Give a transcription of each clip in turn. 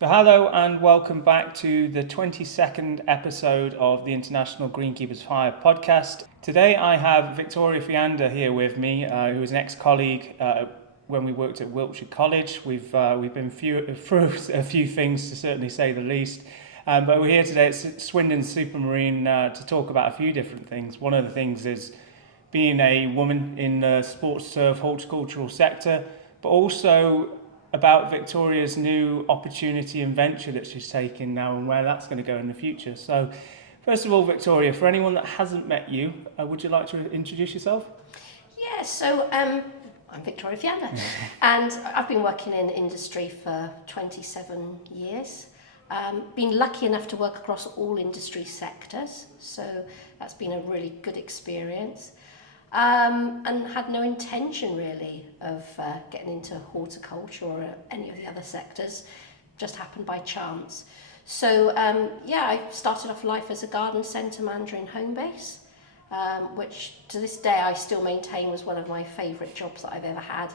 So hello and welcome back to the 22nd episode of the International Greenkeepers Fire podcast. Today I have Victoria Fiander here with me, who is an ex-colleague when we worked at Wiltshire College. We've been through a few things, to certainly say the least. But we're here today at Swindon Supermarine to talk about a few different things. One of the things is being a woman in the sports turf horticultural sector, but also about Victoria's new opportunity and venture that she's taking now and where that's going to go in the future. So first of all, Victoria, for anyone that hasn't met you, would you like to introduce yourself? Yeah, so I'm Victoria Fiander, and I've been working in industry for 27 years. Been lucky enough to work across all industry sectors, so that's been a really good experience. And had no intention really of getting into horticulture or any of the other sectors, just happened by chance. So I started off life as a garden centre manager in Homebase, which to this day I still maintain was one of my favourite jobs that I've ever had.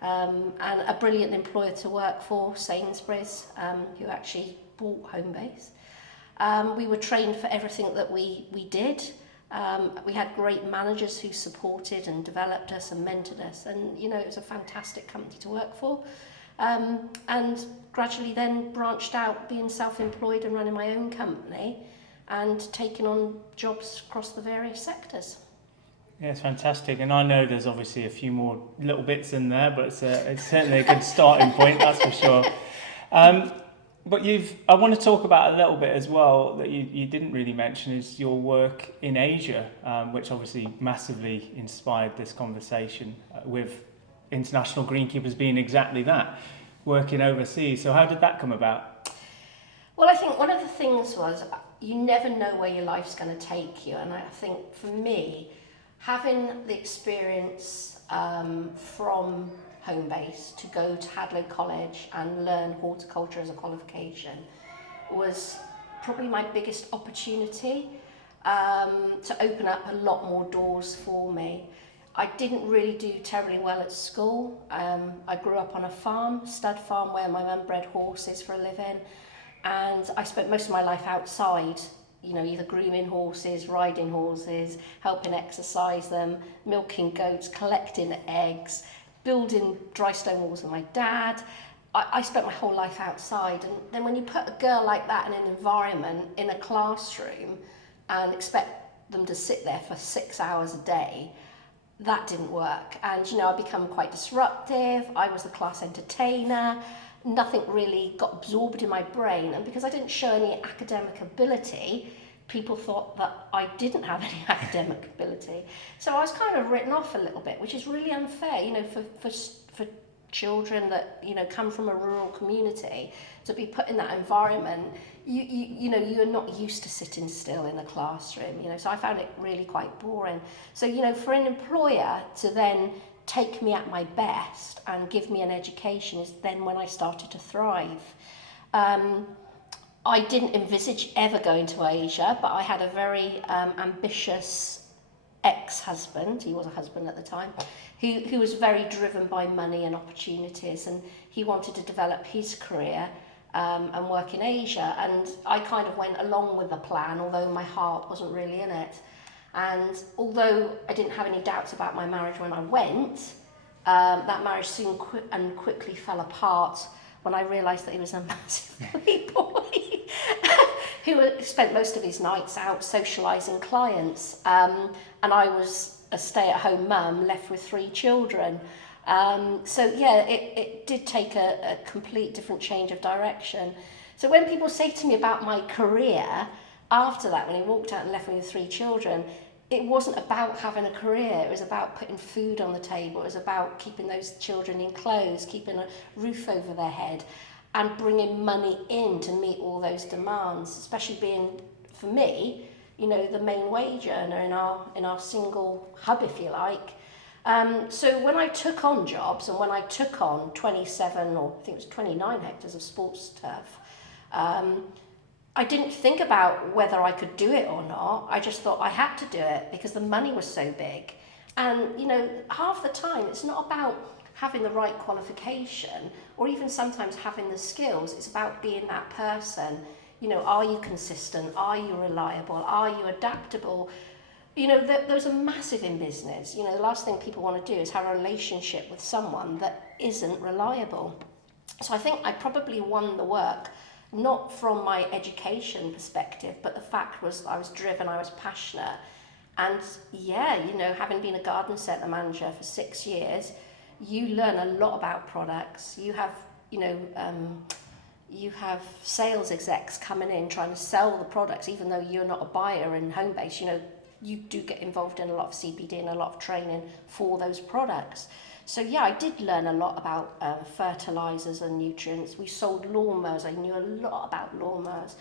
And a brilliant employer to work for, Sainsbury's, who actually bought Homebase. We were trained for everything that we did. We had great managers who supported and developed us and mentored us, and it was a fantastic company to work for, and gradually then branched out being self-employed and running my own company and taking on jobs across the various sectors. Yeah, it's fantastic, and I know there's obviously a few more little bits in there, but it's certainly a good starting point, that's for sure. But I want to talk about a little bit as well that you didn't really mention is your work in Asia, which obviously massively inspired this conversation with international greenkeepers being exactly that, working overseas. So how did that come about? Well, I think one of the things was you never know where your life's going to take you, and I think for me, having the experience from Homebase to go to Hadlow College and learn horticulture as a qualification was probably my biggest opportunity to open up a lot more doors for me. I didn't really do terribly well at school. I grew up on a farm, stud farm, where my mum bred horses for a living, and I spent most of my life outside, either grooming horses, riding horses, helping exercise them, milking goats, collecting eggs, building dry stone walls with my dad. I spent my whole life outside, and then when you put a girl like that in an environment, in a classroom, and expect them to sit there for 6 hours a day, that didn't work. And I become quite disruptive. I was the class entertainer. Nothing really got absorbed in my brain, and because I didn't show any academic ability, people thought that I didn't have any academic ability. So I was kind of written off a little bit, which is really unfair, for children that, come from a rural community to be put in that environment. You're not used to sitting still in a classroom, so I found it really quite boring. So, for an employer to then take me at my best and give me an education is then when I started to thrive. I didn't envisage ever going to Asia, but I had a very ambitious ex-husband, he was a husband at the time, who was very driven by money and opportunities, and he wanted to develop his career and work in Asia, and I kind of went along with the plan, although my heart wasn't really in it. And although I didn't have any doubts about my marriage when I went, that marriage soon quickly fell apart when I realised that he was a massive playboy who spent most of his nights out socialising clients. And I was a stay-at-home mum left with 3 children. It did take a complete different change of direction. So when people say to me about my career after that, when he walked out and left me with 3 children, it wasn't about having a career, it was about putting food on the table, it was about keeping those children in clothes, keeping a roof over their head, and bringing money in to meet all those demands, especially being, for me, the main wage earner in our single hub, if you like. So when I took on jobs, and when I took on 27, or I think it was 29 hectares of sports turf, I didn't think about whether I could do it or not. I just thought I had to do it because the money was so big. And, half the time it's not about having the right qualification, or even sometimes having the skills. It's about being that person. You know, are you consistent? Are you reliable? Are you adaptable? You know, those are massive in business. You know, the last thing people want to do is have a relationship with someone that isn't reliable. So I think I probably won the work, not from my education perspective, but the fact was I was driven, I was passionate. And yeah, you know, having been a garden centre manager for 6 years, you learn a lot about products. You have, you know, you have sales execs coming in trying to sell the products, even though you're not a buyer in Homebase. You know, you do get involved in a lot of CPD and a lot of training for those products. So yeah, I did learn a lot about fertilizers and nutrients. We sold lawnmowers. I knew a lot about lawnmowers,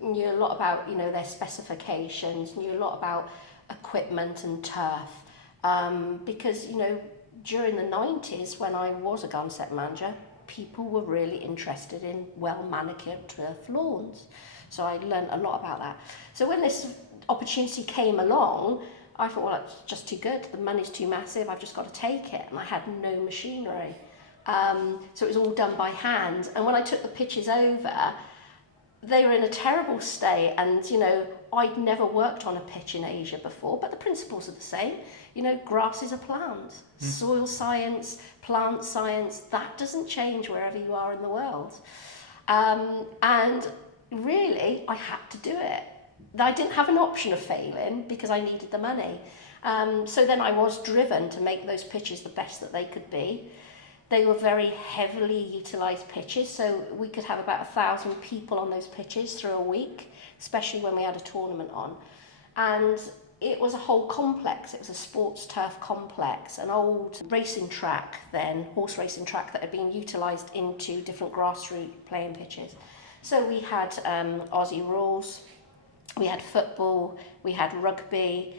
knew a lot about, you know, their specifications, knew a lot about equipment and turf. Because, you know, during the 90s, when I was a garden centre manager, people were really interested in well-manicured turf lawns. So I learned a lot about that. So when this opportunity came along, I thought, well, it's just too good. The money's too massive. I've just got to take it. And I had no machinery. So it was all done by hand. And when I took the pitches over, they were in a terrible state. And, you know, I'd never worked on a pitch in Asia before, but the principles are the same. You know, grass is a plant. Soil science, plant science, that doesn't change wherever you are in the world. And really, I had to do it. I didn't have an option of failing because I needed the money. So then I was driven to make those pitches the best that they could be. They were very heavily utilised pitches, so we could have about 1,000 people on those pitches through a week, especially when we had a tournament on. And it was a whole complex. It was a sports turf complex, an old racing track then, horse racing track that had been utilised into different grassroots playing pitches. So we had Aussie rules, we had football, we had rugby,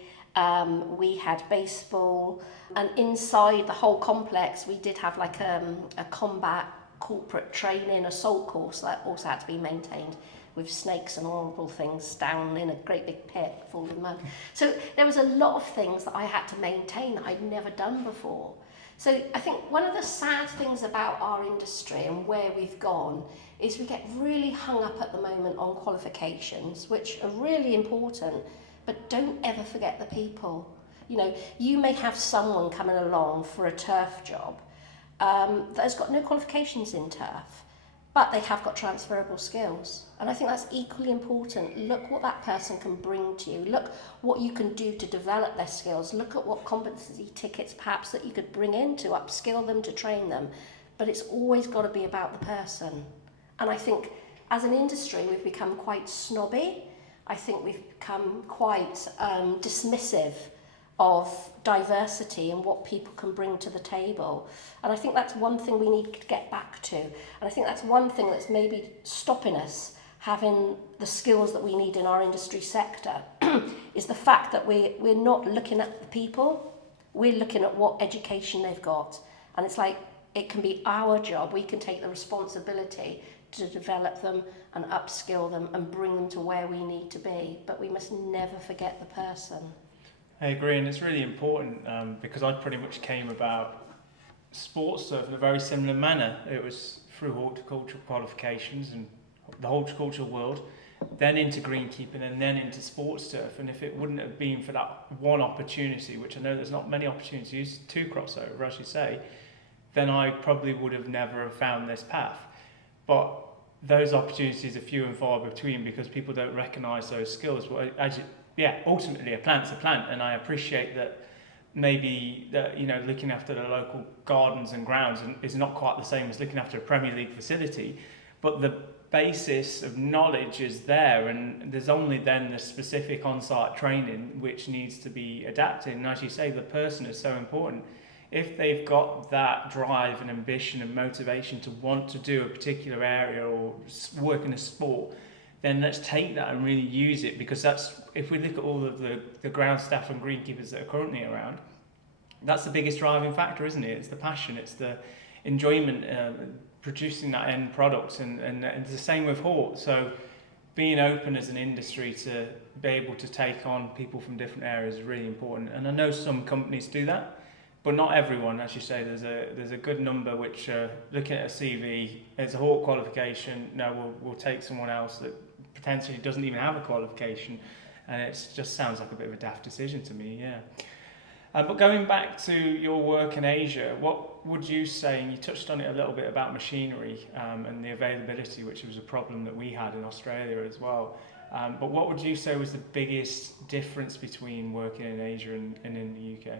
we had baseball, and inside the whole complex we did have like a combat corporate training assault course that also had to be maintained, with snakes and horrible things down in a great big pit full of mud. So there was a lot of things that I had to maintain that I'd never done before. So I think one of the sad things about our industry and where we've gone is we get really hung up at the moment on qualifications, which are really important, but don't ever forget the people. You know, you may have someone coming along for a turf job that has got no qualifications in turf, but they have got transferable skills. And I think that's equally important. Look what that person can bring to you. Look what you can do to develop their skills. Look at what competency tickets perhaps that you could bring in to upskill them, to train them. But it's always got to be about the person. And I think as an industry, we've become quite snobby. I think we've become quite dismissive of diversity and what people can bring to the table. And I think that's one thing we need to get back to. And I think that's one thing that's maybe stopping us having the skills that we need in our industry sector is the fact that we're not looking at the people, we're looking at what education they've got. And it's like, it can be our job, we can take the responsibility to develop them and upskill them and bring them to where we need to be. But we must never forget the person. I agree, and it's really important because I pretty much came about sports turf in a very similar manner. It was through horticultural qualifications and the horticultural world, then into greenkeeping and then into sports turf. And if it wouldn't have been for that one opportunity, which I know there's not many opportunities to cross over, as you say, then I probably would have never have found this path. But those opportunities are few and far between because people don't recognise those skills. But ultimately a plant's a plant, and I appreciate that maybe that, you know, looking after the local gardens and grounds is not quite the same as looking after a Premier League facility, but the basis of knowledge is there, and there's only then the specific on-site training which needs to be adapted. And as you say, the person is so important. If they've got that drive and ambition and motivation to want to do a particular area or work in a sport, then let's take that and really use it, because that's, if we look at all of the ground staff and greenkeepers that are currently around, that's the biggest driving factor, isn't it? It's the passion, it's the enjoyment, producing that end product, and it's the same with hort. So being open as an industry to be able to take on people from different areas is really important. And I know some companies do that, but not everyone, as you say. There's a good number which looking at a CV, it's a hort qualification. No, we'll take someone else that potentially doesn't even have a qualification, and it just sounds like a bit of a daft decision to me. Yeah. But going back to your work in Asia, what would you say, and you touched on it a little bit about machinery and the availability, which was a problem that we had in Australia as well. But what would you say was the biggest difference between working in Asia and in the UK?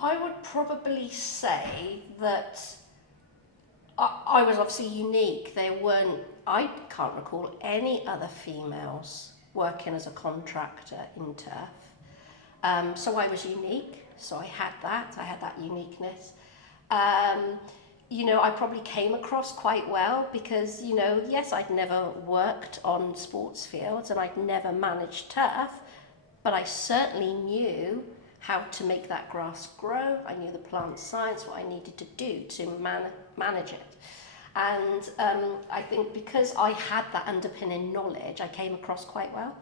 I would probably say that I was obviously unique. I can't recall any other females working as a contractor in turf. So I was unique, so I had that uniqueness. I probably came across quite well because, yes, I'd never worked on sports fields and I'd never managed turf, but I certainly knew how to make that grass grow. I knew the plant science, what I needed to do to manage it. And I think because I had that underpinning knowledge, I came across quite well.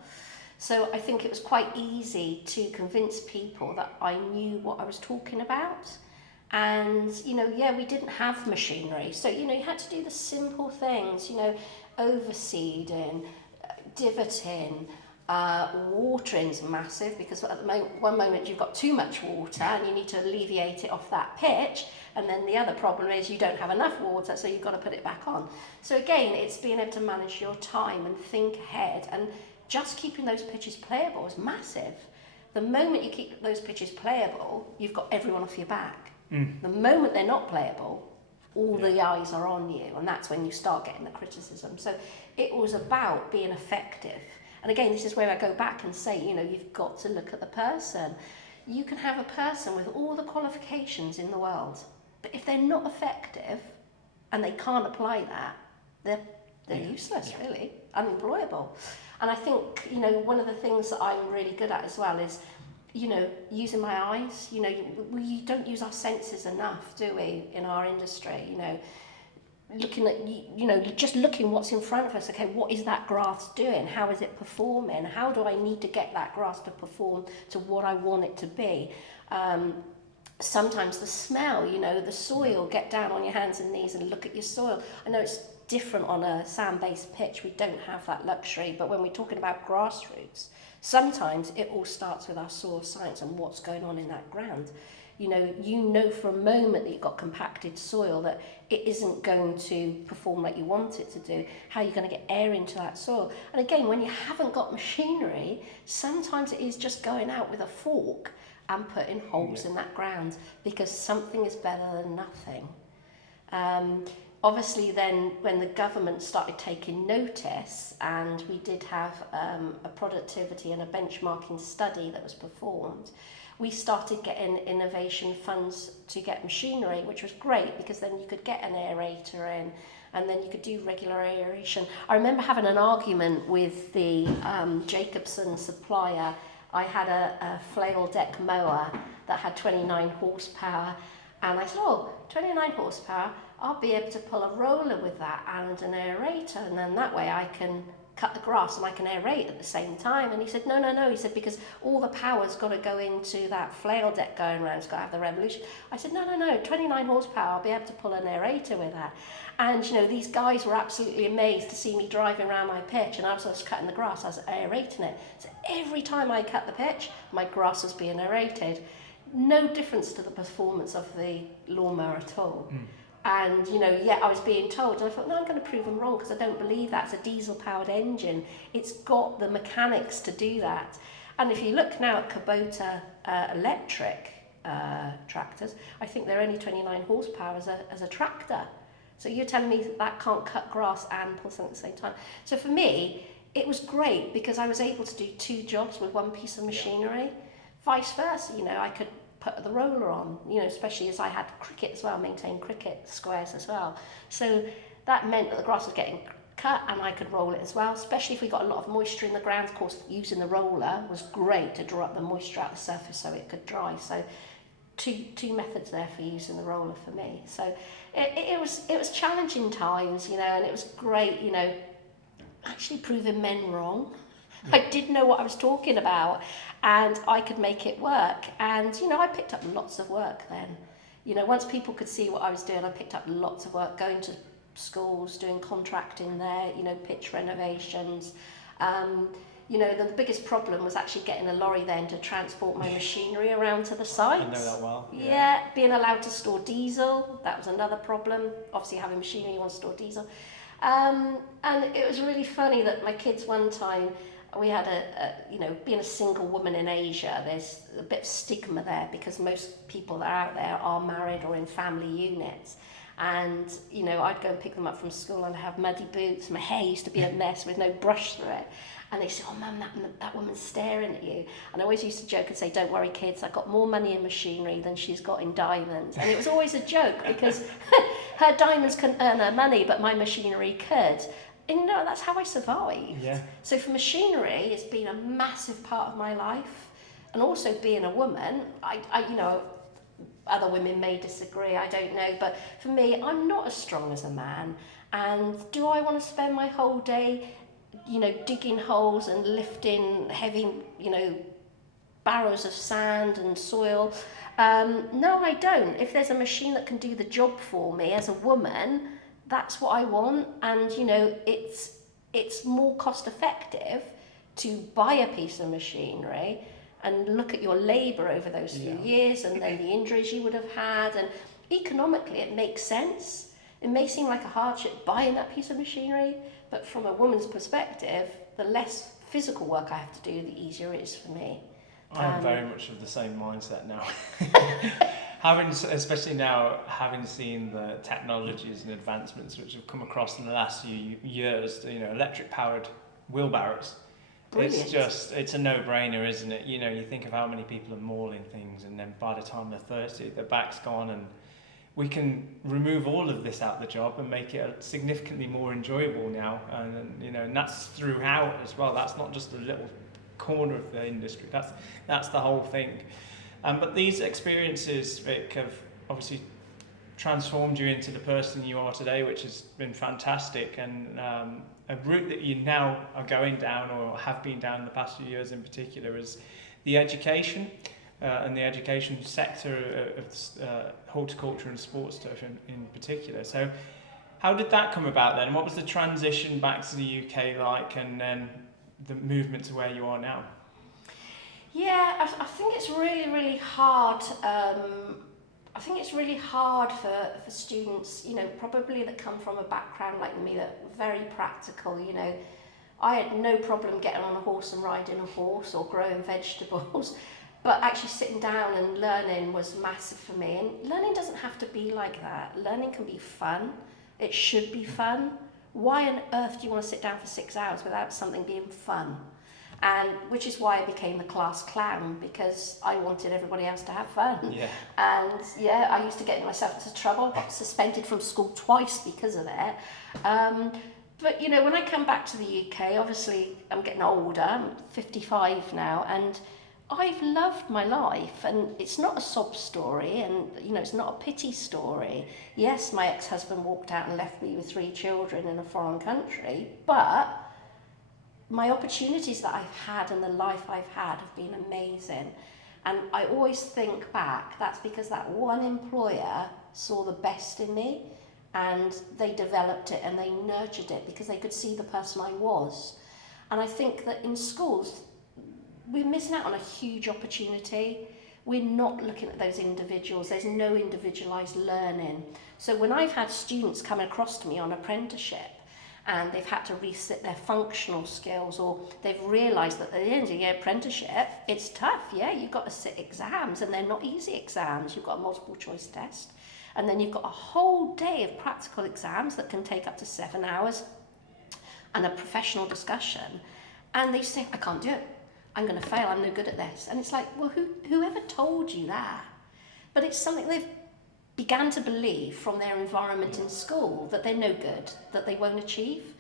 So I think it was quite easy to convince people that I knew what I was talking about. And, we didn't have machinery. So, you had to do the simple things, overseeding, divoting, watering's massive because at one moment you've got too much water and you need to alleviate it off that pitch, and then the other problem is you don't have enough water, so you've got to put it back on. So again, it's being able to manage your time and think ahead, and just keeping those pitches playable is massive. The moment you keep those pitches playable, you've got everyone off your back. The moment they're not playable, all the eyes are on you, and that's when you start getting the criticism. So it was about being effective. And again, this is where I go back and say, you've got to look at the person. You can have a person with all the qualifications in the world, but if they're not effective and they can't apply that, they're useless, really, unemployable. And I think, one of the things that I'm really good at as well is, using my eyes. We don't use our senses enough, do we, in our industry? Looking at, just looking what's in front of us. Okay, what is that grass doing? How is it performing? How do I need to get that grass to perform to what I want it to be? Sometimes the smell, the soil, get down on your hands and knees and look at your soil. I know it's different on a sand-based pitch. We don't have that luxury, but when we're talking about grassroots, sometimes it all starts with our soil science and what's going on in that ground. You know for a moment that you've got compacted soil, that it isn't going to perform like you want it to do. How are you going to get air into that soil? And again, when you haven't got machinery, sometimes it is just going out with a fork and putting holes in that ground, because something is better than nothing. Obviously then, when the government started taking notice, and we did have a productivity and a benchmarking study that was performed, we started getting innovation funds to get machinery, which was great because then you could get an aerator in and then you could do regular aeration. I remember having an argument with the Jacobson supplier. I had a flail deck mower that had 29 horsepower, and I said, 29 horsepower, I'll be able to pull a roller with that and an aerator, and then that way I can cut the grass and I can aerate at the same time. And he said, no, he said, because all the power's got to go into that flail deck going around, it's got to have the revolution. I said, no, 29 horsepower, I'll be able to pull an aerator with that. And these guys were absolutely amazed to see me driving around my pitch, and I was cutting the grass, I was aerating it. So every time I cut the pitch, my grass was being aerated. No difference to the performance of the lawnmower at all. And, I was being told, and I thought, no, I'm going to prove them wrong because I don't believe that. It's a diesel-powered engine. It's got the mechanics to do that. And if you look now at Kubota electric tractors, I think they're only 29 horsepower as a tractor. So you're telling me that can't cut grass and pull something at the same time. So for me, it was great because I was able to do two jobs with one piece of machinery. Vice versa, I could put the roller on, especially as I had cricket as well, maintained cricket squares as well. So that meant that the grass was getting cut and I could roll it as well, especially if we got a lot of moisture in the ground. Of course, using the roller was great to draw up the moisture out the surface so it could dry. So two methods there for using the roller for me. So it was challenging times, and it was great, actually proving men wrong. I did know what I was talking about, and I could make it work. And, you know, I picked up lots of work then. You know, once people could see what I was doing, I picked up lots of work, going to schools, doing contracting there, you know, pitch renovations. You know, the biggest problem was actually getting a lorry then to transport my machinery around to the site. I know that well. Yeah, being allowed to store diesel, that was another problem. Obviously, having machinery, you want to store diesel. And it was really funny that my kids one time, we had you know, being a single woman in Asia, there's a bit of stigma there because most people that are out there are married or in family units. And, you know, I'd go and pick them up from school and I'd have muddy boots. My hair used to be a mess with no brush through it. And they say, oh, Mum, that woman's staring at you. And I always used to joke and say, don't worry, kids, I've got more money in machinery than she's got in diamonds. And it was always a joke because her diamonds couldn't earn her money, but my machinery could. And, you know, that's how I survived. Yeah. So for machinery, it's been a massive part of my life. And also being a woman, I you know, other women may disagree, I don't know. But for me, I'm not as strong as a man. And do I want to spend my whole day, you know, digging holes and lifting heavy, you know, barrows of sand and soil? No, I don't. If there's a machine that can do the job for me as a woman, that's what I want. And, you know, it's more cost effective to buy a piece of machinery and look at your labour over those few years and then the injuries you would have had. And economically, it makes sense. It may seem like a hardship buying that piece of machinery, but from a woman's perspective, the less physical work I have to do, the easier it is for me. I'm very much of the same mindset now. Especially now, having seen the technologies and advancements which have come across in the last few years, you know, electric-powered wheelbarrows. Brilliant. It's a no-brainer, isn't it? You know, you think of how many people are mauling things, and then by the time they're thirsty, their back's gone, and we can remove all of this out of the job and make it significantly more enjoyable now. And you know, and that's throughout as well. That's not just a little corner of the industry. That's the whole thing. But these experiences, Vic, have obviously transformed you into the person you are today, which has been fantastic. And a route that you now are going down, or have been down in the past few years in particular, is the education and the education sector of horticulture and sports turf in particular. So how did that come about then? What was the transition back to the UK like, and then the movement to where you are now? Yeah, I think it's really, really hard. I think it's really hard for students, you know, probably that come from a background like me, that are very practical. You know, I had no problem getting on a horse and riding a horse or growing vegetables, but actually sitting down and learning was massive for me. And learning doesn't have to be like that. Learning can be fun. It should be fun. Why on earth do you want to sit down for 6 hours without something being fun? And which is why I became the class clown, because I wanted everybody else to have fun. Yeah. And yeah, I used to get myself into trouble, got suspended from school twice because of that. But you know, when I come back to the UK, obviously I'm getting older, I'm 55 now, and I've loved my life, and it's not a sob story, and you know, it's not a pity story. Yes, my ex-husband walked out and left me with 3 children in a foreign country, but my opportunities that I've had and the life I've had have been amazing. And I always think back, that's because that one employer saw the best in me, and they developed it and they nurtured it because they could see the person I was. And I think that in schools, we're missing out on a huge opportunity. We're not looking at those individuals. There's no individualised learning. So when I've had students come across to me on apprenticeship, and they've had to resit their functional skills, or they've realised that at the end of the apprenticeship, it's tough, yeah, you've got to sit exams, and they're not easy exams. You've got a multiple choice test, and then you've got a whole day of practical exams that can take up to 7 hours, and a professional discussion, and they say, I can't do it, I'm going to fail, I'm no good at this. And it's like, well, whoever told you that? But it's something they've began to believe from their environment in school, that they're no good, that they won't achieve.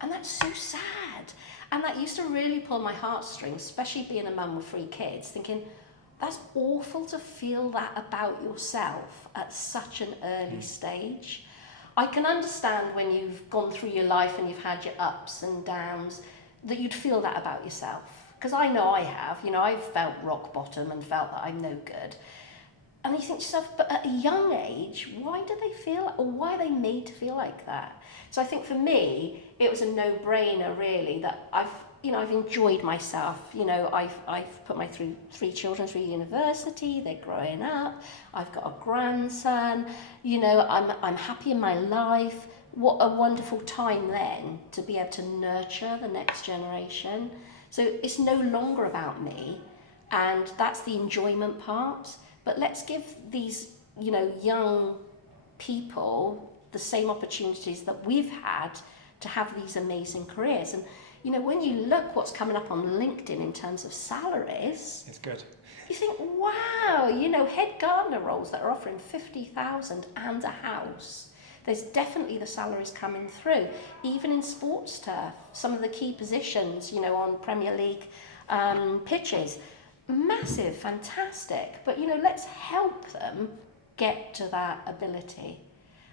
And that's so sad. And that used to really pull my heartstrings, especially being a mum with 3 kids, thinking, that's awful to feel that about yourself at such an early stage. I can understand when you've gone through your life and you've had your ups and downs, that you'd feel that about yourself. Because I know I have, I've felt rock bottom and felt that I'm no good. And you think to yourself, but at a young age, why do they feel, or why are they made to feel like that? So I think for me, it was a no-brainer really that I've enjoyed myself. I've put my three children through university, they're growing up, I've got a grandson, I'm happy in my life. What a wonderful time then to be able to nurture the next generation. So it's no longer about me, and that's the enjoyment part. But let's give these, young people the same opportunities that we've had to have these amazing careers. And, when you look what's coming up on LinkedIn in terms of salaries, it's good. You think, wow, head gardener roles that are offering 50,000 and a house. There's definitely the salaries coming through. Even in sports turf, some of the key positions, on Premier League pitches, massive, fantastic. But, let's help them get to that ability.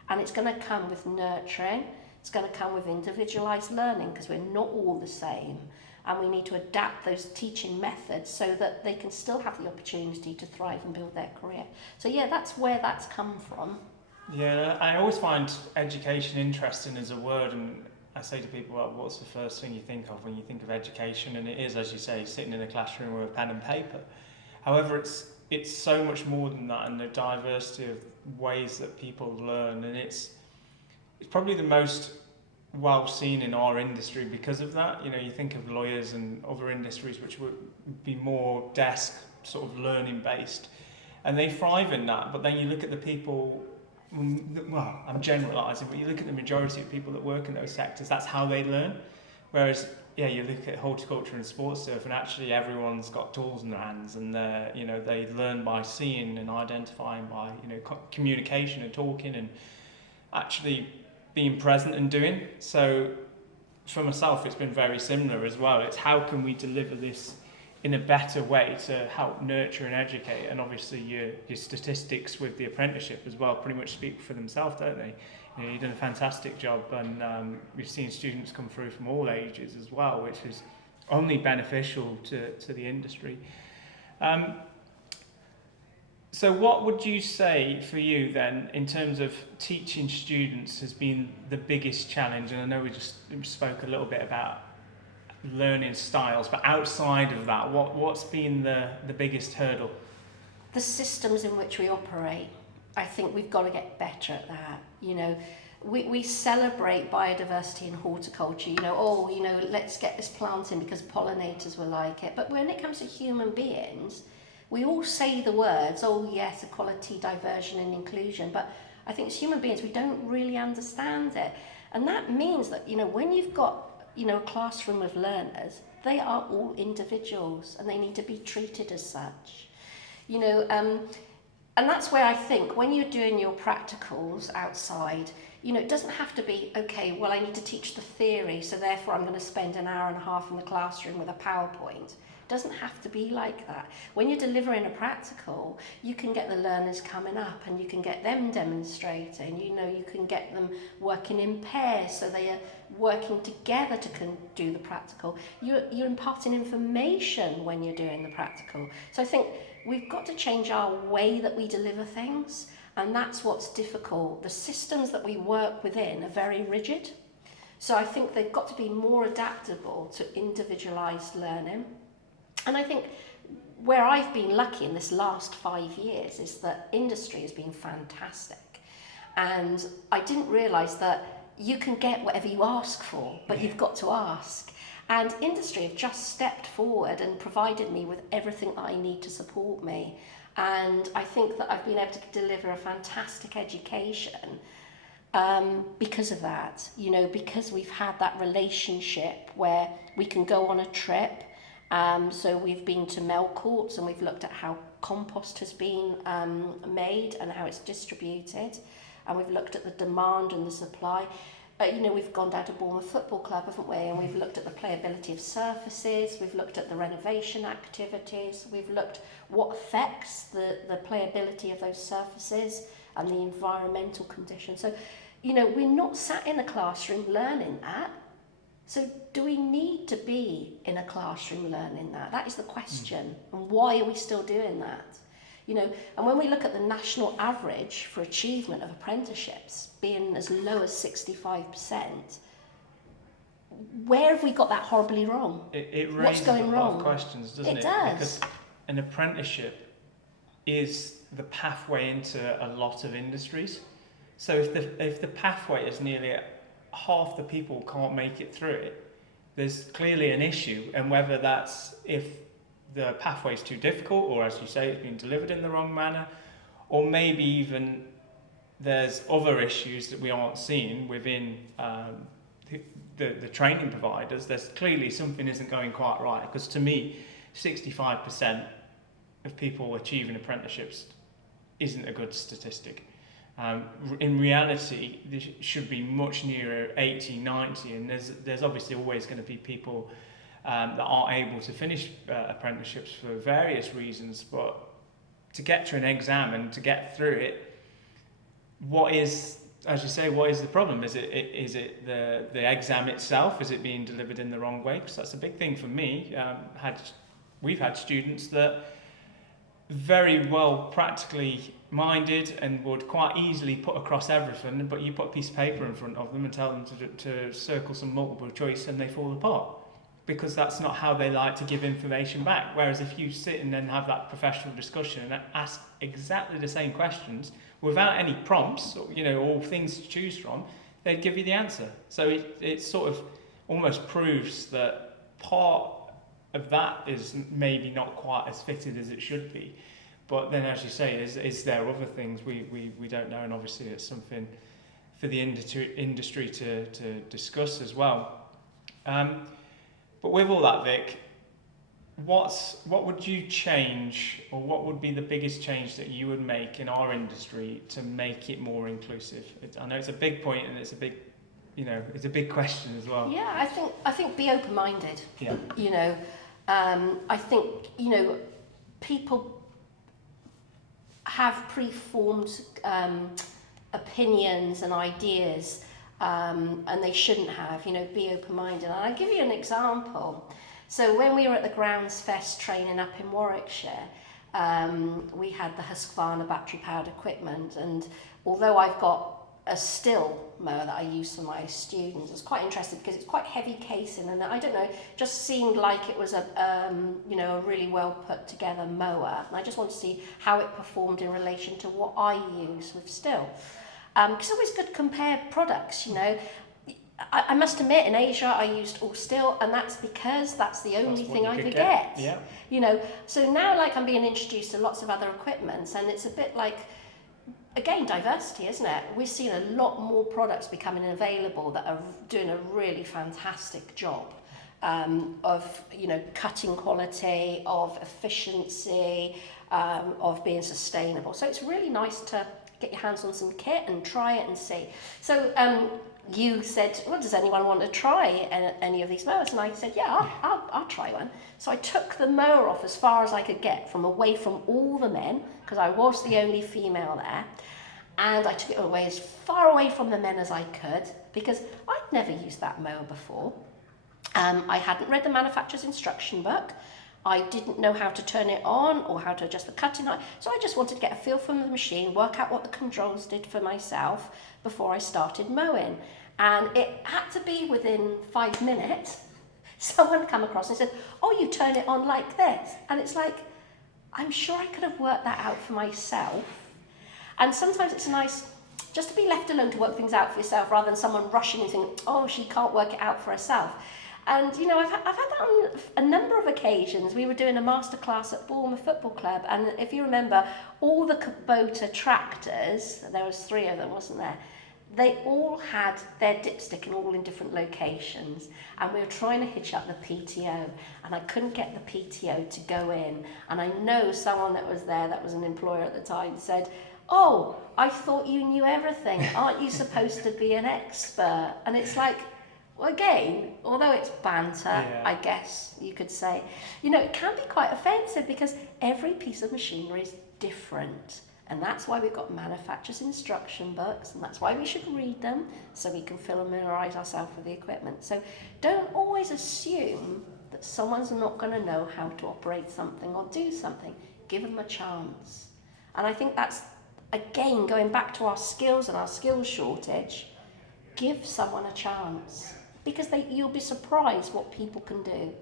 And it's going to come with nurturing. It's going to come with individualised learning, because we're not all the same. And we need to adapt those teaching methods so that they can still have the opportunity to thrive and build their career. So yeah, that's where that's come from. Yeah, I always find education interesting as a word, and I say to people, well, what's the first thing you think of when you think of education? And it is, as you say, sitting in a classroom with a pen and paper. However, it's so much more than that, and the diversity of ways that people learn, and it's probably the most well seen in our industry because of that. You think of lawyers and other industries which would be more desk sort of learning based, and they thrive in that. But then you look at the people, well, I'm generalising, but you look at the majority of people that work in those sectors, that's how they learn. Whereas, yeah, you look at horticulture and sports surf, and actually everyone's got tools in their hands, and they learn by seeing and identifying, by communication and talking and actually being present and doing. So for myself, it's been very similar as well. It's how can we deliver this in a better way to help nurture and educate, and obviously your statistics with the apprenticeship as well pretty much speak for themselves, don't they? You've done a fantastic job, and we've seen students come through from all ages as well, which is only beneficial to the industry. So what would you say for you then, in terms of teaching students, has been the biggest challenge? And I know we just spoke a little bit about learning styles, but outside of that, what's been the biggest hurdle? The systems in which we operate. I think we've got to get better at that. We celebrate biodiversity in horticulture, let's get this plant in because pollinators will like it. But when it comes to human beings, we all say the words, oh yes, equality, diversion and inclusion, but I think as human beings, we don't really understand it. And that means that, when you've got, a classroom of learners, they are all individuals and they need to be treated as such. And that's where I think when you're doing your practicals outside, it doesn't have to be, okay, well, I need to teach the theory, so therefore I'm going to spend an hour and a half in the classroom with a PowerPoint. It doesn't have to be like that. When you're delivering a practical, you can get the learners coming up and you can get them demonstrating. You can get them working in pairs, so they are working together to do the practical. You're imparting information when you're doing the practical. So I think we've got to change our way that we deliver things, and that's what's difficult. The systems that we work within are very rigid. So I think they've got to be more adaptable to individualised learning. And I think where I've been lucky in this last 5 years is that industry has been fantastic. And I didn't realise that you can get whatever you ask for, but you've got to ask. And industry have just stepped forward and provided me with everything that I need to support me. And I think that I've been able to deliver a fantastic education because of that, because we've had that relationship where we can go on a trip. So we've been to Melcourts and we've looked at how compost has been made and how it's distributed. And we've looked at the demand and the supply. We've gone down to Bournemouth Football Club, haven't we? And we've looked at the playability of surfaces. We've looked at the renovation activities. We've looked what affects the playability of those surfaces and the environmental conditions. So, we're not sat in a classroom learning that. So do we need to be in a classroom learning that? That is the question. And why are we still doing that? You know, and when we look at the national average for achievement of apprenticeships being as low as 65%, where have we got that horribly wrong? It What's raises going a lot wrong? of questions, doesn't it? It does. Because an apprenticeship is the pathway into a lot of industries. So if the pathway is nearly half the people can't make it through it, there's clearly an issue. And whether that's if the pathway is too difficult, or as you say, it's been delivered in the wrong manner, or maybe even there's other issues that we aren't seeing within the training providers. There's clearly something isn't going quite right, because to me 65% of people achieving apprenticeships isn't a good statistic. In reality, this should be much nearer 80, 90, and there's obviously always going to be people that aren't able to finish apprenticeships for various reasons, but to get to an exam and to get through it, what is, as you say, what is the problem? Is it the exam itself? Is it being delivered in the wrong way? Because that's a big thing for me. We've had students that very well practically minded and would quite easily put across everything, but you put a piece of paper in front of them and tell them to circle some multiple choice and they fall apart, because that's not how they like to give information back. Whereas if you sit and then have that professional discussion and ask exactly the same questions without any prompts, or things to choose from, they'd give you the answer. So it sort of almost proves that part of that is maybe not quite as fitted as it should be. But then, as you say, is there other things we don't know, and obviously it's something for the industry to discuss as well. But with all that, Vic, what would you change, or what would be the biggest change that you would make in our industry to make it more inclusive? I know it's a big point, and it's a big, it's a big question as well. Yeah, I think be open-minded. Yeah. I think people have preformed opinions and ideas, and they shouldn't have. Be open-minded. And I'll give you an example. So when we were at the Grounds Fest training up in Warwickshire, we had the Husqvarna battery-powered equipment, and although I've got a still mower that I use for my students, I was quite interested because it's quite heavy casing, and I don't know, just seemed like it was a really well put together mower, and I just wanted to see how it performed in relation to what I use with still. Because it's always good to compare products. I must admit, in Asia I used all still, and that's because that's the only thing I could get. Yeah. So now I'm being introduced to lots of other equipments, and it's a bit like, again, diversity, isn't it? We're seeing a lot more products becoming available that are doing a really fantastic job of cutting quality, of efficiency, of being sustainable. So it's really nice to get your hands on some kit and try it and see. So you said, well, does anyone want to try any of these mowers? And I said, yeah, I'll try one. So I took the mower off as far as I could get away from all the men, because I was the only female there. And I took it away as far away from the men as I could, because I'd never used that mower before. I hadn't read the manufacturer's instruction book. I didn't know how to turn it on or how to adjust the cutting height. So I just wanted to get a feel from the machine, work out what the controls did for myself before I started mowing. And it had to be within 5 minutes. Someone come across and said, oh, you turn it on like this. And it's like, I'm sure I could have worked that out for myself. And sometimes it's nice just to be left alone to work things out for yourself, rather than someone rushing and thinking, oh, she can't work it out for herself. And, I've had that on a number of occasions. We were doing a masterclass at Bournemouth Football Club, and if you remember, all the Kubota tractors, there was 3 of them, wasn't there? They all had their dipstick all in different locations, and we were trying to hitch up the PTO, and I couldn't get the PTO to go in. And I know someone that was there, that was an employer at the time, said, oh, I thought you knew everything. Aren't you supposed to be an expert? And it's like, well, again, although it's banter, yeah. I guess you could say, it can be quite offensive, because every piece of machinery is different. And that's why we've got manufacturers' instruction books, and that's why we should read them so we can familiarise ourselves with the equipment. So don't always assume that someone's not going to know how to operate something or do something. Give them a chance. And I think that's, again, going back to our skills and our skills shortage, give someone a chance, because you'll be surprised what people can do.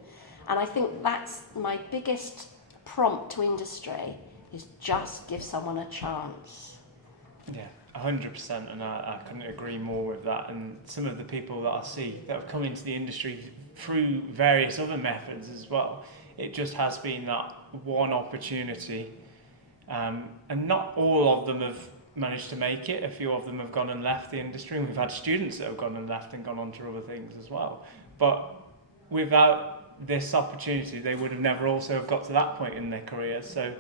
And I think that's my biggest prompt to industry, is just give someone a chance. Yeah, 100%, and I couldn't agree more with that. And some of the people that I see that have come into the industry through various other methods as well, it just has been that one opportunity, and not all of them have managed to make it. A few of them have gone and left the industry, and we've had students that have gone and left and gone on to other things as well. But without this opportunity, they would have never also have got to that point in their career. So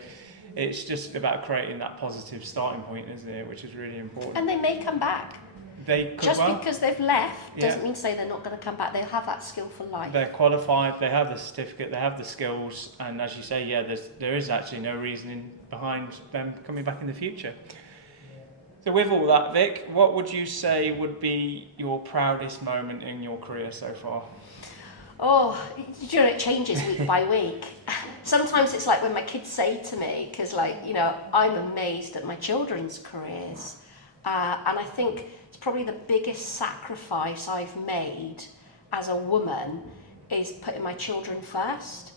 it's just about creating that positive starting point, isn't it, which is really important. And they may come back. They could, just because they've left doesn't yeah, mean to say they're not going to come back. They'll have that skill for life. They're qualified, they have the certificate, they have the skills, and as you say, yeah, there is actually no reasoning behind them coming back in the future. So with all that, Vic, what would you say would be your proudest moment in your career so far? Oh, you know, it changes week by week. Sometimes it's like when my kids say to me, because like, you know, I'm amazed at my children's careers. And I think it's probably the biggest sacrifice I've made as a woman is putting my children first.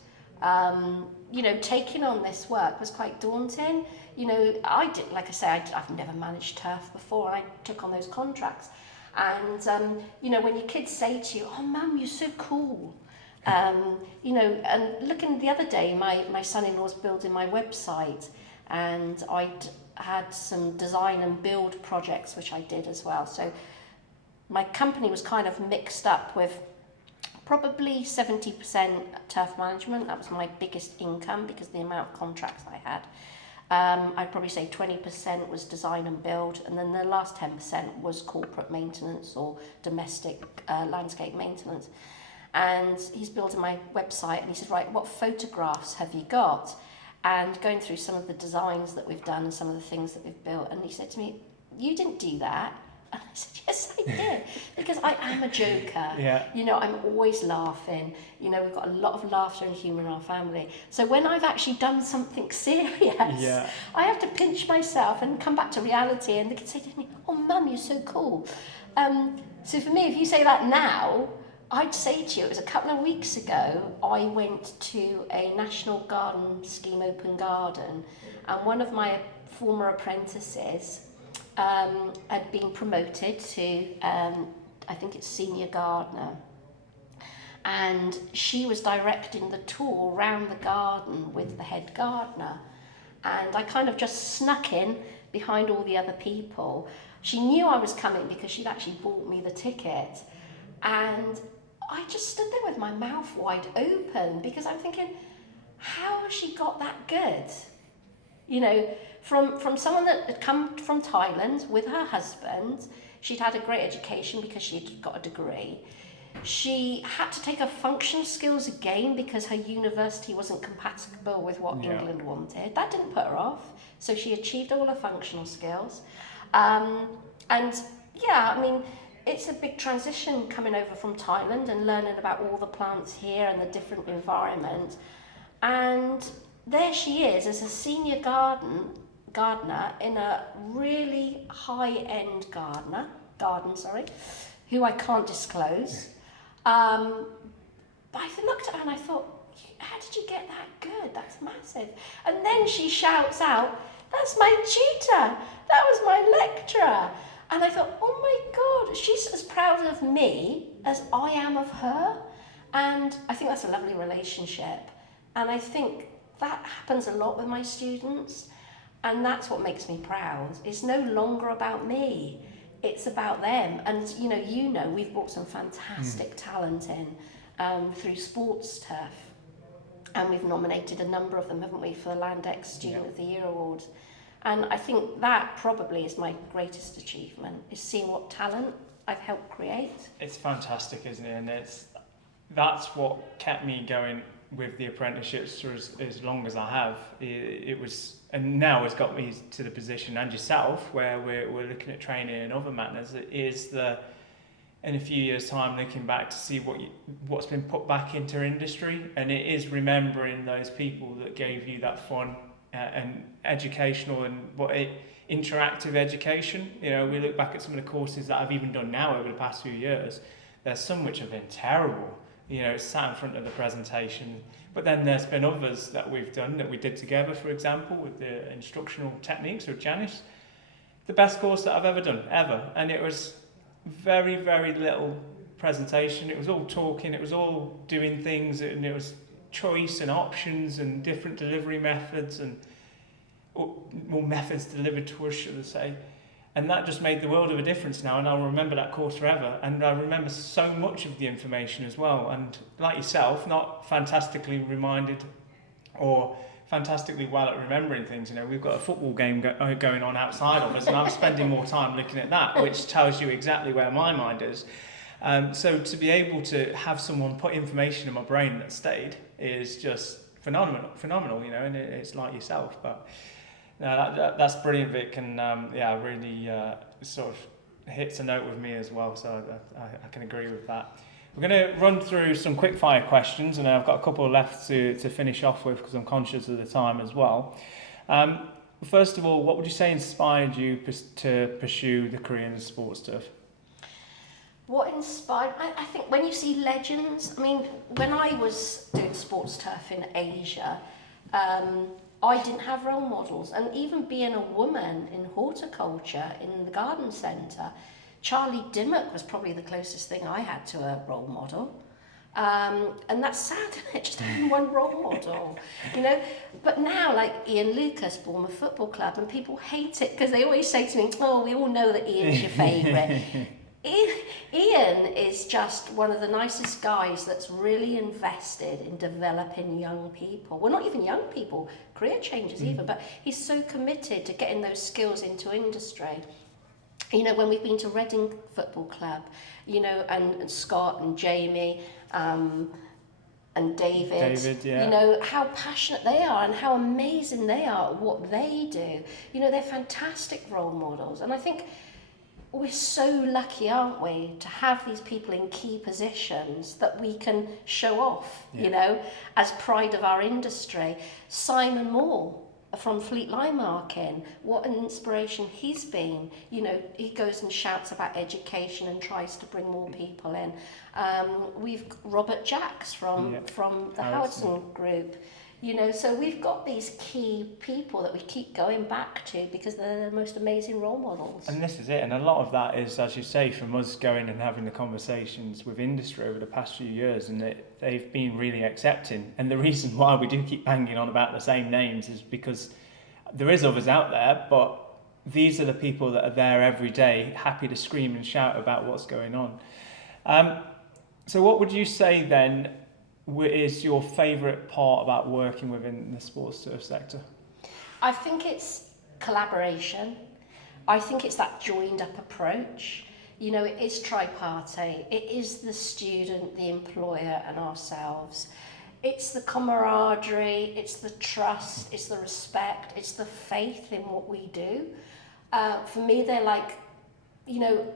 You know, taking on this work was quite daunting. You know, like I say, I've never managed turf before, and I took on those contracts. And, you know, when your kids say to you, oh, Mum, you're so cool. You know, and looking the other day, my son-in-law's building my website, and I'd had some design and build projects, which I did as well. So my company was kind of mixed up with probably 70% turf management. That was my biggest income because of the amount of contracts I had. I'd probably say 20% was design and build, and then the last 10% was corporate maintenance or domestic landscape maintenance. And he's building my website, and he said, right, what photographs have you got? And going through some of the designs that we've done and some of the things that we've built, and he said to me, you didn't do that. And I said, yes, I did, because I am a joker. Yeah. You know, I'm always laughing. You know, we've got a lot of laughter and humour in our family. So when I've actually done something serious, yeah, I have to pinch myself and come back to reality. And they can say to me, oh, Mum, you're so cool. So for me, if you say that now, I'd say to you, it was a couple of weeks ago, I went to a National Garden Scheme open garden, and one of my former apprentices had been promoted to, I think it's senior gardener, and she was directing the tour around the garden with the head gardener, and I kind of just snuck in behind all the other people. She knew I was coming because she'd actually bought me the ticket, and I just stood there with my mouth wide open because I'm thinking, how has she got that good? You know, from someone that had come from Thailand with her husband. She'd had a great education because she'd got a degree. She had to take her functional skills again because her university wasn't compatible with what England wanted. That didn't put her off. So she achieved all her functional skills. And yeah, I mean, it's a big transition coming over from Thailand and learning about all the plants here and the different environment. And there she is as a senior gardener in a really high-end garden, who I can't disclose. But I looked at her and I thought, how did you get that good? That's massive. And then she shouts out, that's my tutor, that was my lecturer. And I thought, oh my God, she's as proud of me as I am of her. And I think that's a lovely relationship. And I think that happens a lot with my students. And that's what makes me proud. It's no longer about me. It's about them. And you know, we've brought some fantastic talent in through sports turf. And we've nominated a number of them, haven't we, for the Landex Student of the Year Award. And I think that probably is my greatest achievement, is seeing what talent I've helped create. It's fantastic, isn't it? And that's what kept me going with the apprenticeships for as long as I have. It was, and now it's got me to the position, and yourself, where we're looking at training in other manners. It is in a few years' time, looking back to see what's been put back into industry, and it is remembering those people that gave you that fun and educational and interactive education. You know, we look back at some of the courses that I've even done now over the past few years. There's some which have been terrible. You know, it's sat in front of the presentation. But then there's been others that we've done, that we did together, for example, with the instructional techniques with Janice. The best course that I've ever done, ever. And it was very, very little presentation. It was all talking, it was all doing things, and it was choice and options and different delivery methods and more methods delivered to us, should I say. And that just made the world of a difference now, and I'll remember that course forever. And I remember so much of the information as well. And like yourself, not fantastically reminded or fantastically well at remembering things. You know, we've got a football game going on outside of us, and I'm spending more time looking at that, which tells you exactly where my mind is. So to be able to have someone put information in my brain that stayed is just phenomenal, you know, and it's like yourself. But no, that's brilliant, Vic, and really sort of hits a note with me as well, so I can agree with that. We're going to run through some quick fire questions, and I've got a couple left to finish off with because I'm conscious of the time as well. First of all, what would you say inspired you to pursue the career in the sports turf? What inspired? I think when you see legends, I mean, when I was doing sports turf in Asia, I didn't have role models, and even being a woman in horticulture in the garden centre, Charlie Dimmock was probably the closest thing I had to a role model. And that's sad, isn't it? Just having one role model, you know. But now, like Ian Lucas, Bournemouth Football Club, and people hate it because they always say to me, "Oh, we all know that Ian's your favourite." Ian is just one of the nicest guys that's really invested in developing young people. Well, not even young people, career changers even, but he's so committed to getting those skills into industry. You know, when we've been to Reading Football Club, you know, and Scott and Jamie and David, yeah. You know, how passionate they are and how amazing they are at what they do. You know, they're fantastic role models. And I think we're so lucky, aren't we, to have these people in key positions that we can show off, you know, as pride of our industry. Simon Moore from Fleet Line Marking, what an inspiration he's been. You know, he goes and shouts about education and tries to bring more people in. We've Robert Jacks from the Howardson Group. You know, so we've got these key people that we keep going back to because they're the most amazing role models. And this is it, and a lot of that is, as you say, from us going and having the conversations with industry over the past few years, and they've been really accepting. And the reason why we do keep banging on about the same names is because there is others out there, but these are the people that are there every day, happy to scream and shout about what's going on. So what would you say then is your favourite part about working within the sports turf sector? I think it's collaboration. I think it's that joined up approach. You know, it is tripartite. It is the student, the employer and ourselves. It's the camaraderie, it's the trust, it's the respect, it's the faith in what we do. For me, they're like, you know,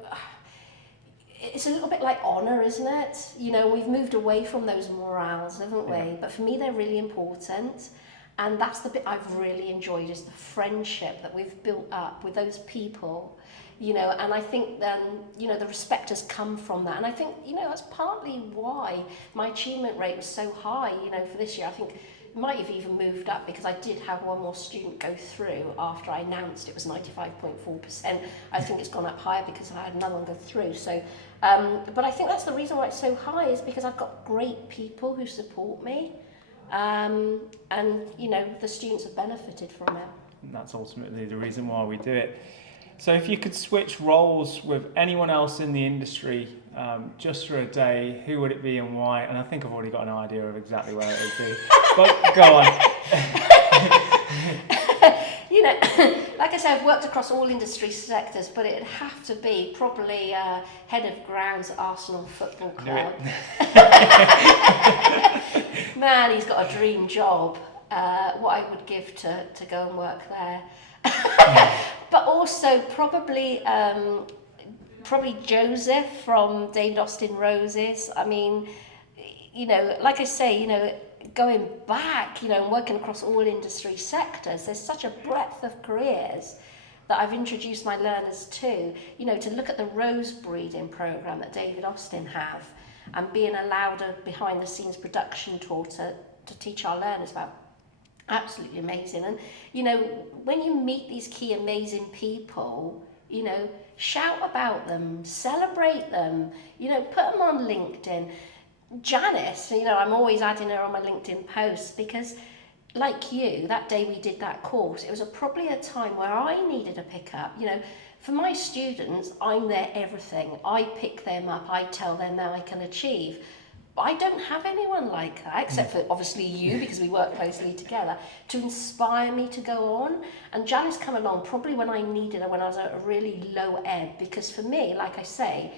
it's a little bit like honour, isn't it? You know, we've moved away from those morals, haven't we? Yeah. But for me, they're really important. And that's the bit I've really enjoyed, is the friendship that we've built up with those people, you know, and I think then, you know, the respect has come from that. And I think, you know, that's partly why my achievement rate was so high, you know, for this year. I think it might have even moved up because I did have one more student go through after I announced it was 95.4%. I think it's gone up higher because I had another one go through. So, but I think that's the reason why it's so high, is because I've got great people who support me. And, you know, the students have benefited from it. And that's ultimately the reason why we do it. So if you could switch roles with anyone else in the industry just for a day, who would it be and why? And I think I've already got an idea of exactly where it would be. But go on. You know, like I said, I've worked across all industry sectors, but it'd have to be probably head of grounds at Arsenal Football Club. Man, he's got a dream job. What I would give to go and work there. But also probably Joseph from David Austin Roses. I mean, you know, like I say, you know, going back, you know, and working across all industry sectors, there's such a breadth of careers that I've introduced my learners to, you know, to look at the rose breeding program that David Austin have, and being allowed a behind the scenes production tour to teach our learners about. Absolutely amazing. And, you know, when you meet these key amazing people, you know, shout about them, celebrate them, you know, put them on LinkedIn. Janice, you know, I'm always adding her on my LinkedIn posts because, like you, that day we did that course, it was probably a time where I needed a pickup. You know, for my students, I'm their everything. I pick them up, I tell them how I can achieve. I don't have anyone like that, except for obviously you, because we work closely together, to inspire me to go on. And Janice come along probably when I needed her, when I was at a really low ebb, because for me, like I say,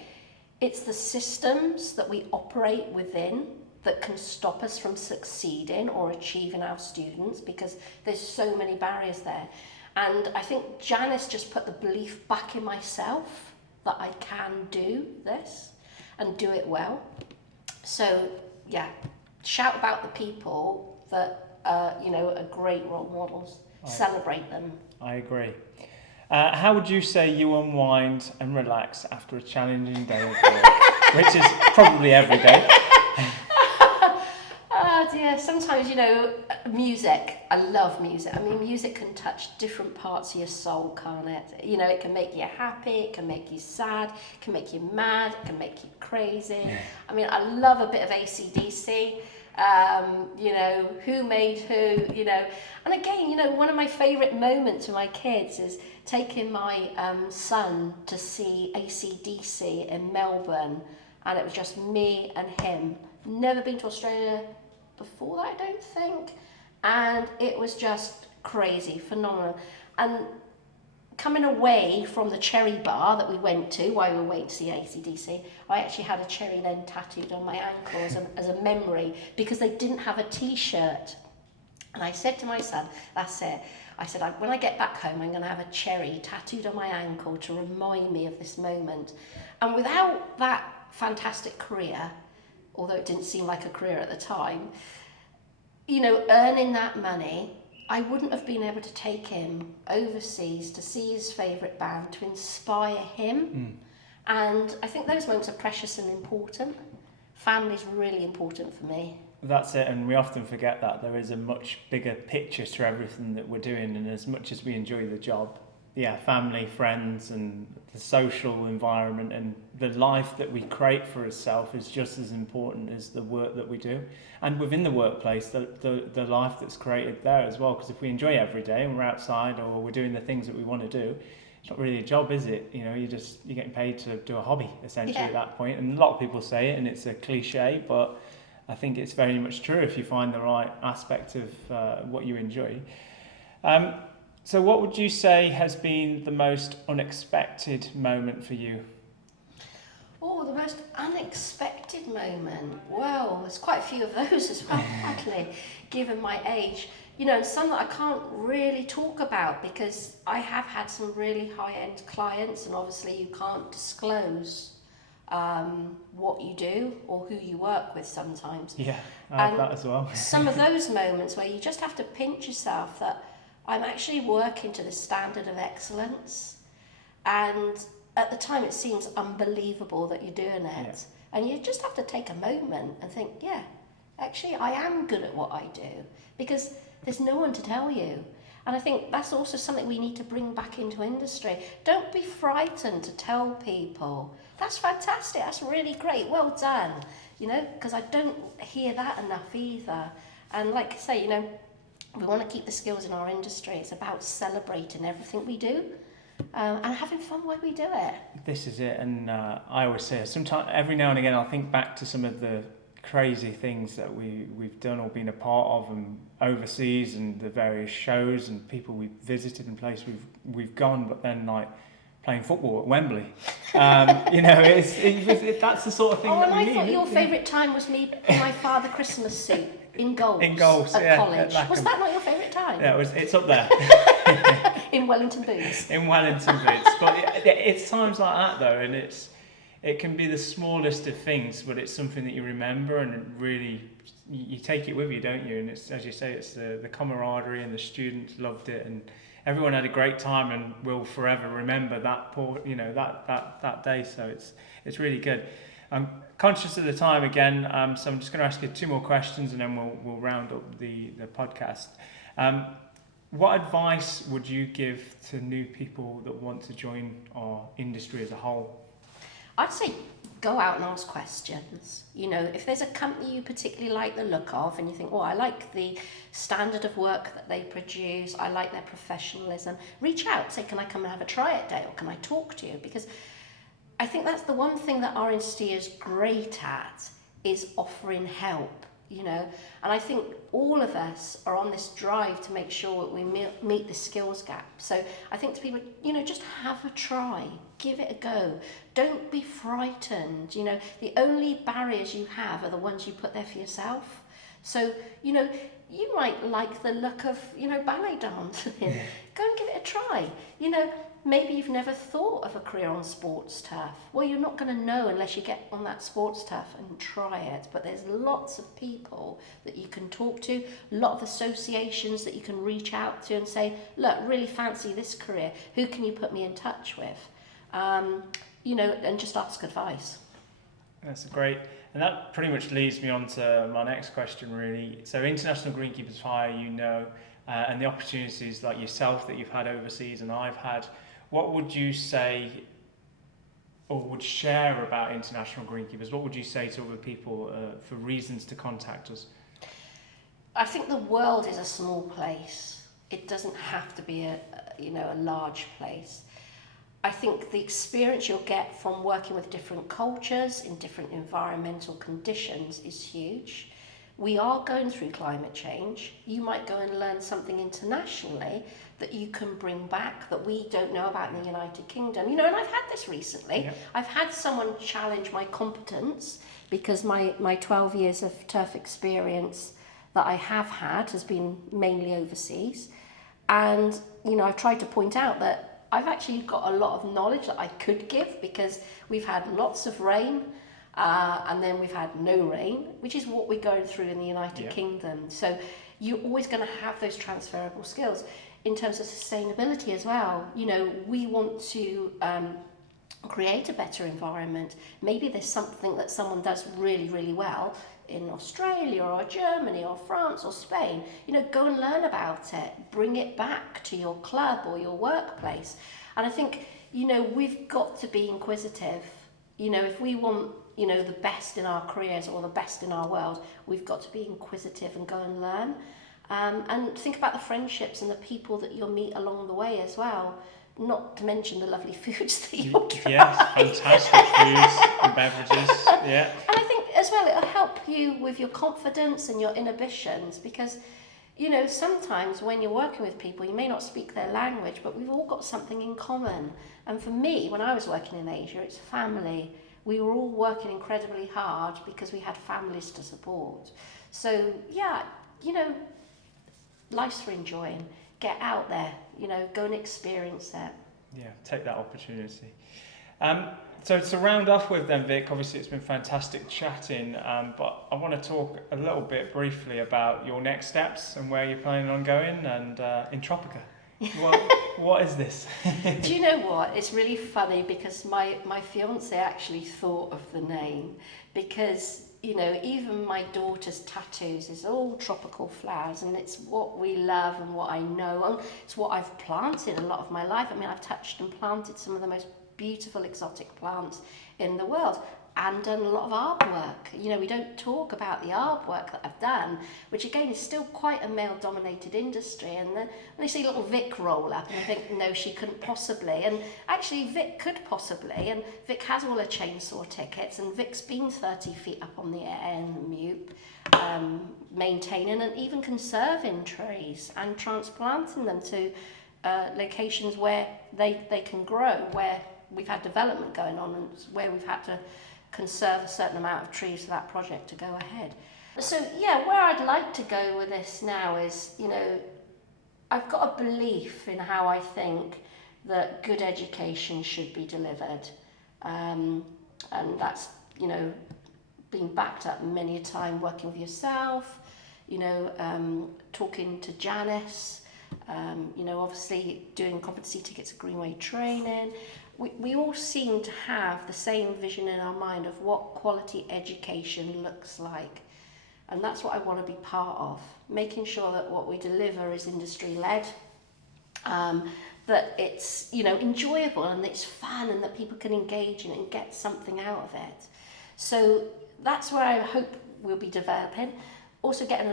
it's the systems that we operate within that can stop us from succeeding or achieving our students, because there's so many barriers there. And I think Janice just put the belief back in myself that I can do this and do it well. So, yeah, shout about the people that, you know, are great role models. Celebrate them. I agree. How would you say you unwind and relax after a challenging day of work, which is probably every day? Oh dear, sometimes, you know, music, I love music. I mean, music can touch different parts of your soul, can't it? You know, it can make you happy, it can make you sad, it can make you mad, it can make you crazy. Yeah. I mean, I love a bit of AC/DC. You know, who made who, you know. And again, you know, one of my favourite moments with my kids is taking my son to see AC/DC in Melbourne, and it was just me and him. Never been to Australia before that, I don't think. And it was just crazy, phenomenal. And coming away from the cherry bar that we went to while we were waiting to see AC/DC, I actually had a cherry then tattooed on my ankle as a memory, because they didn't have a t-shirt. And I said to my son, that's it. I said, when I get back home, I'm going to have a cherry tattooed on my ankle to remind me of this moment. And without that fantastic career, although it didn't seem like a career at the time, you know, earning that money, I wouldn't have been able to take him overseas to see his favourite band, to inspire him. And I think those moments are precious and important. Family's really important for me. That's it, and we often forget that there is a much bigger picture to everything that we're doing, and as much as we enjoy the job, yeah, family, friends, and the social environment and the life that we create for ourselves is just as important as the work that we do. And within the workplace, the life that's created there as well, because if we enjoy every day and we're outside or we're doing the things that we want to do, it's not really a job, is it? You know, you're getting paid to do a hobby, essentially, at that point. And a lot of people say it, and it's a cliche, but I think it's very much true if you find the right aspect of what you enjoy. So what would you say has been the most unexpected moment for you? Oh, the most unexpected moment. Well, there's quite a few of those as well, actually, given my age. You know, some that I can't really talk about because I have had some really high-end clients, and obviously you can't disclose what you do or who you work with sometimes. Yeah, I have that as well. Some of those moments where you just have to pinch yourself that I'm actually working to the standard of excellence, and at the time it seems unbelievable that you're doing it. Yeah. And you just have to take a moment and think, yeah, actually I am good at what I do, because there's no one to tell you. And I think that's also something we need to bring back into industry. Don't be frightened to tell people, that's fantastic, that's really great, well done. You know, because I don't hear that enough either. And like I say, you know, we want to keep the skills in our industry. It's about celebrating everything we do and having fun while we do it. This is it. And I always say, sometimes, every now and again, I'll think back to some of the crazy things that we've done or been a part of, and overseas, and the various shows and people we've visited and places we've gone, but then like playing football at Wembley. That's the sort of thing. Oh, that and we I need, thought your favourite time was me in my Father Christmas suit in goals. In goals, at college. At Was that not your favourite time? Yeah, it's up there. In Wellington boots. In Wellington boots. But it's times like that though, and it can be the smallest of things, but it's something that you remember, and it really you take it with you, don't you? And it's, as you say, it's the camaraderie, and the students loved it, and everyone had a great time, and will forever remember that day. So it's really good. I'm conscious of the time again, so I'm just going to ask you 2 more questions, and then we'll round up the podcast. What advice would you give to new people that want to join our industry as a whole? I'd say go out and ask questions. If there's a company you particularly like the look of, and you think, oh, I like the standard of work that they produce, I like their professionalism, reach out, say, can I come and have a try at day, or can I talk to you? Because I think that's the one thing that our industry is great at, is offering help. And I think all of us are on this drive to make sure that we meet the skills gap. So I think to people, just have a try, give it a go. Don't be frightened. The only barriers you have are the ones you put there for yourself. So, you might like the look of, ballet dancing. Go and give it a try. Maybe you've never thought of a career on sports turf. Well, you're not going to know unless you get on that sports turf and try it. But there's lots of people that you can talk to, a lot of associations that you can reach out to and say, look, really fancy this career. Who can you put me in touch with? And just ask advice. That's great. And that pretty much leads me on to my next question, really. So International Greenkeepers Hire, and the opportunities like yourself that you've had overseas and I've had, what would you say or would share about International Greenkeepers? What would you say to other people for reasons to contact us? I think the world is a small place. It doesn't have to be a large place. I think the experience you'll get from working with different cultures in different environmental conditions is huge. We are going through climate change. You might go and learn something internationally that you can bring back that we don't know about in the United Kingdom. And I've had this recently. Yeah. I've had someone challenge my competence because my 12 years of turf experience that I have had has been mainly overseas. And, I've tried to point out that I've actually got a lot of knowledge that I could give because we've had lots of rain, and then we've had no rain, which is what we're going through in the United Kingdom. So you're always going to have those transferable skills. In terms of sustainability as well, we want to create a better environment. Maybe there's something that someone does really, really well in Australia or Germany or France or Spain. Go and learn about it. Bring it back to your club or your workplace. And I think, we've got to be inquisitive. If we want the best in our careers or the best in our world, we've got to be inquisitive and go and learn. And think about the friendships and the people that you'll meet along the way as well. Not to mention the lovely foods that you'll try. Yes, fantastic foods and beverages. Yeah. And I think as well it'll help you with your confidence and your inhibitions because, sometimes when you're working with people, you may not speak their language, but we've all got something in common. And for me, when I was working in Asia, it's family. We were all working incredibly hard because we had families to support. So, life's for enjoying. Get out there, go and experience it. Yeah, take that opportunity. So to round off with then, Vic, obviously it's been fantastic chatting, but I want to talk a little bit briefly about your next steps and where you're planning on going and in Tropica. What is this? Do you know what? It's really funny because my fiance actually thought of the name because even my daughter's tattoos is all tropical flowers, and it's what we love and what I know, and it's what I've planted a lot of my life. I mean, I've touched and planted some of the most beautiful exotic plants in the world and done a lot of artwork. We don't talk about the artwork that I've done, which again is still quite a male-dominated industry. And then when you see little Vic roll up, and I think, no, she couldn't possibly. And actually, Vic could possibly. And Vic has all her chainsaw tickets, and Vic's been 30 feet up on the air in the MUP, maintaining and even conserving trees and transplanting them to locations where they can grow, where we've had development going on and where we've had to conserve a certain amount of trees for that project to go ahead. So yeah, where I'd like to go with this now is, I've got a belief in how I think that good education should be delivered. And that's, being backed up many a time working with yourself, talking to Janice, obviously doing competency tickets at Greenway training. We all seem to have the same vision in our mind of what quality education looks like. And that's what I want to be part of, making sure that what we deliver is industry-led, that it's, enjoyable and it's fun and that people can engage in it and get something out of it. So that's where I hope we'll be developing. Also getting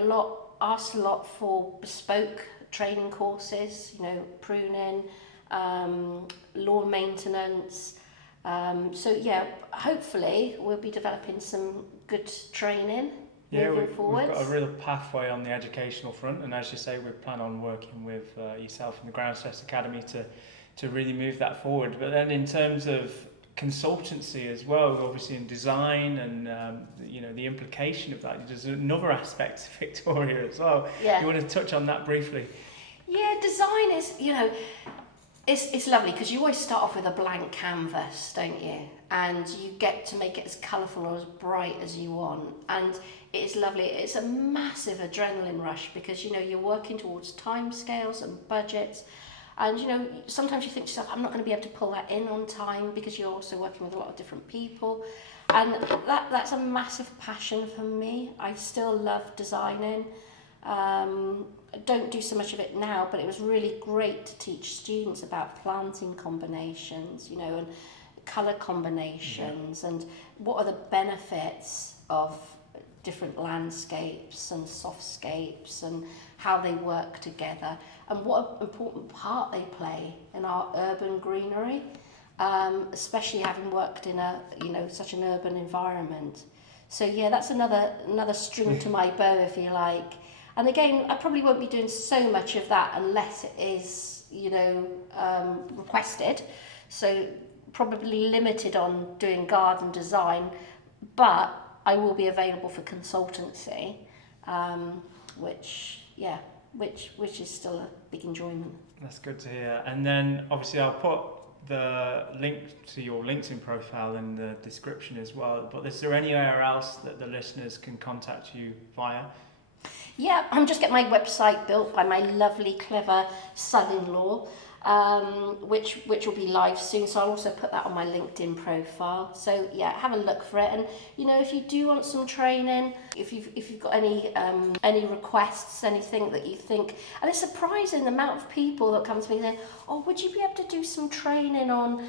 asked a lot for bespoke training courses, pruning, lawn maintenance. So yeah, hopefully we'll be developing some good training moving forward. We've got a real pathway on the educational front, and as you say, we plan on working with yourself and the Groundsets Academy to really move that forward. But then in terms of consultancy as well, obviously in design and the implication of that, there's another aspect to Victoria as well. Yeah. You want to touch on that briefly? Yeah, design is, it's lovely because you always start off with a blank canvas, don't you? And you get to make it as colourful or as bright as you want. And it is lovely. It's a massive adrenaline rush because, you're working towards timescales and budgets. And, sometimes you think to yourself, I'm not going to be able to pull that in on time because you're also working with a lot of different people. And that's a massive passion for me. I still love designing. I don't do so much of it now, but it was really great to teach students about planting combinations, and colour combinations, and what are the benefits of different landscapes and softscapes and how they work together and what an important part they play in our urban greenery, especially having worked in such an urban environment. So yeah, that's another string to my bow, if you like. And again, I probably won't be doing so much of that unless it is, requested. So probably limited on doing garden design, but I will be available for consultancy, which is still a big enjoyment. That's good to hear. And then obviously I'll put the link to your LinkedIn profile in the description as well. But is there anywhere else that the listeners can contact you via? Yeah, I'm just getting my website built by my lovely, clever son-in-law, which will be live soon. So I'll also put that on my LinkedIn profile. So yeah, have a look for it. And if you do want some training, if you've got any requests, anything that you think, and it's surprising the amount of people that come to me and say, oh, would you be able to do some training on,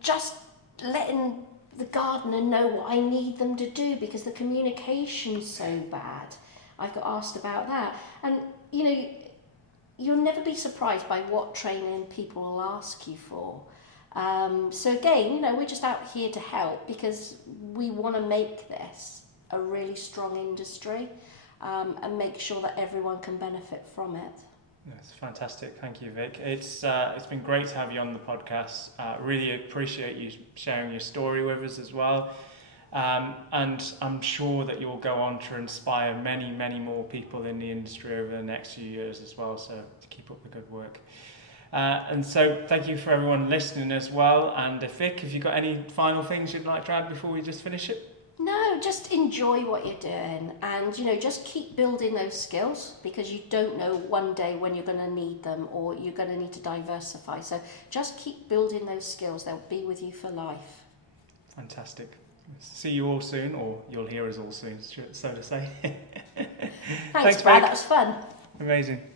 just letting the gardener know what I need them to do because the communication's so bad. I've got asked about that. And, you'll never be surprised by what training people will ask you for. So again, we're just out here to help because we want to make this a really strong industry and make sure that everyone can benefit from it. That's fantastic. Thank you, Vic. It's been great to have you on the podcast. Really appreciate you sharing your story with us as well. And I'm sure that you'll go on to inspire many, many more people in the industry over the next few years as well. So to keep up the good work. And so thank you for everyone listening as well. And Vic, have you got any final things you'd like to add before we just finish it? No, just enjoy what you're doing and, just keep building those skills because you don't know one day when you're going to need them or you're going to need to diversify. So just keep building those skills. They'll be with you for life. Fantastic. See you all soon, or you'll hear us all soon, so to say. Thanks, Brad. That was fun. Amazing.